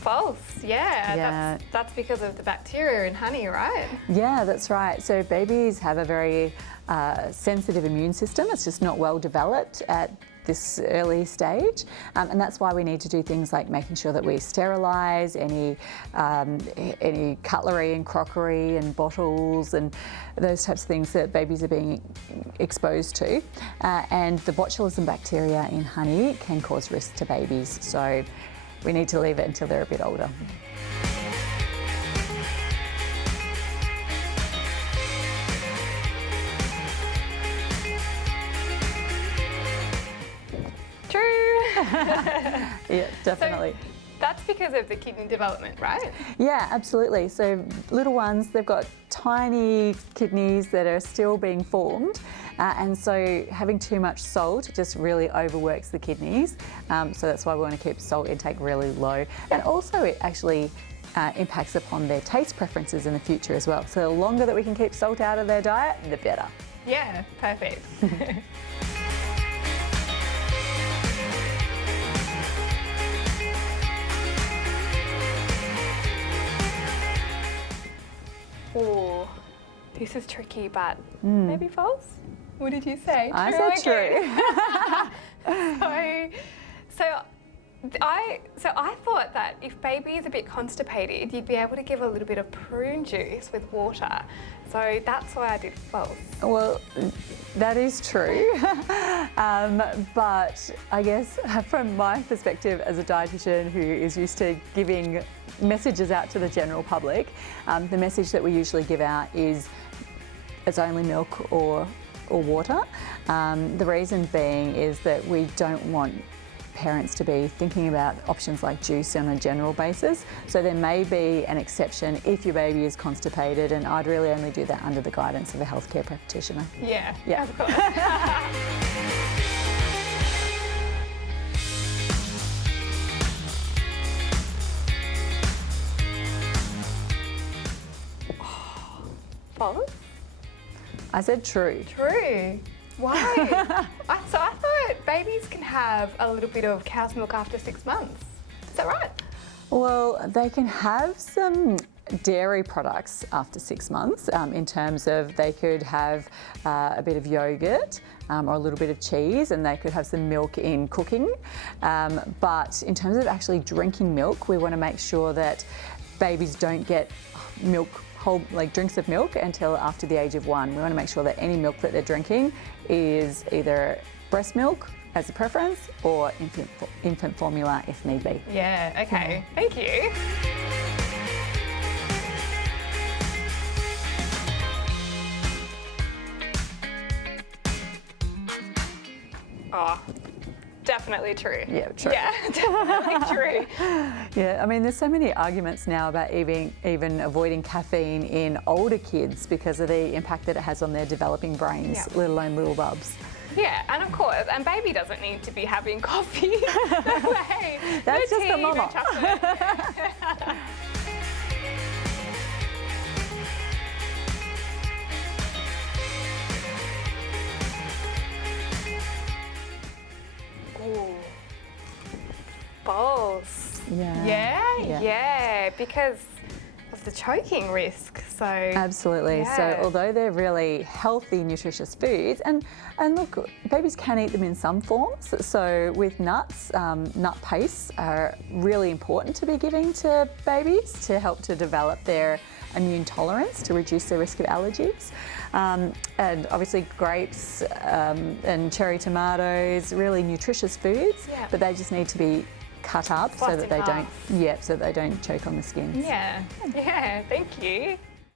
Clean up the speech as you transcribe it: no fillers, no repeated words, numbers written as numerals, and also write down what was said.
False, yeah. That's because of the bacteria in honey, right? Yeah, that's right. So babies have a very sensitive immune system. It's just not well developed at this early stage, and that's why we need to do things like making sure that we sterilise any cutlery and crockery and bottles and those types of things that babies are being exposed to. And the botulism bacteria in honey can cause risk to babies, so we need to leave it until they're a bit older. Yeah, definitely. So that's because of the kidney development, right? Yeah, absolutely. So little ones, they've got tiny kidneys that are still being formed, and so having too much salt just really overworks the kidneys. So that's why we want to keep salt intake really low. And also it actually impacts upon their taste preferences in the future as well. So the longer that we can keep salt out of their diet, the better. Yeah, perfect. Oh, this is tricky, but maybe false? What did you say? I said true. So I thought that if baby is a bit constipated, you'd be able to give a little bit of prune juice with water. So that's why I did false. Well, that is true. But I guess from my perspective as a dietitian who is used to giving messages out to the general public, the message that we usually give out is it's only milk or water. The reason being is that we don't want parents to be thinking about options like juice on a general basis. So there may be an exception if your baby is constipated, and I'd really only do that under the guidance of a healthcare practitioner. Yeah, of course. False? I said true. True. Why? So I thought babies can have a little bit of cow's milk after 6 months. Is that right? Well, they can have some dairy products after 6 months, in terms of they could have a bit of yogurt or a little bit of cheese, and they could have some milk in cooking. But in terms of actually drinking milk, we want to make sure that babies don't get milk, whole drinks of milk until after the age of 1. We want to make sure that any milk that they're drinking is either breast milk as a preference or infant formula if need be. Yeah, okay. Thank you. Oh, definitely true. Yeah, true. Yeah, definitely true. Yeah, I mean, there's so many arguments now about even avoiding caffeine in older kids because of the impact that it has on their developing brains, let alone little bubs. Yeah, and of course, and baby doesn't need to be having coffee. No way. That's no just tea, a mama. No chocolate. Ooh. False. Yeah, because of the choking risk. So absolutely. So although they're really healthy, nutritious foods, and look, babies can eat them in some forms. So with nuts, nut pastes are really important to be giving to babies to help to develop their immune tolerance, to reduce the risk of allergies. And obviously grapes and cherry tomatoes, really nutritious foods, but they just need to be cut up so that they don't choke on the skin. Yeah, thank you.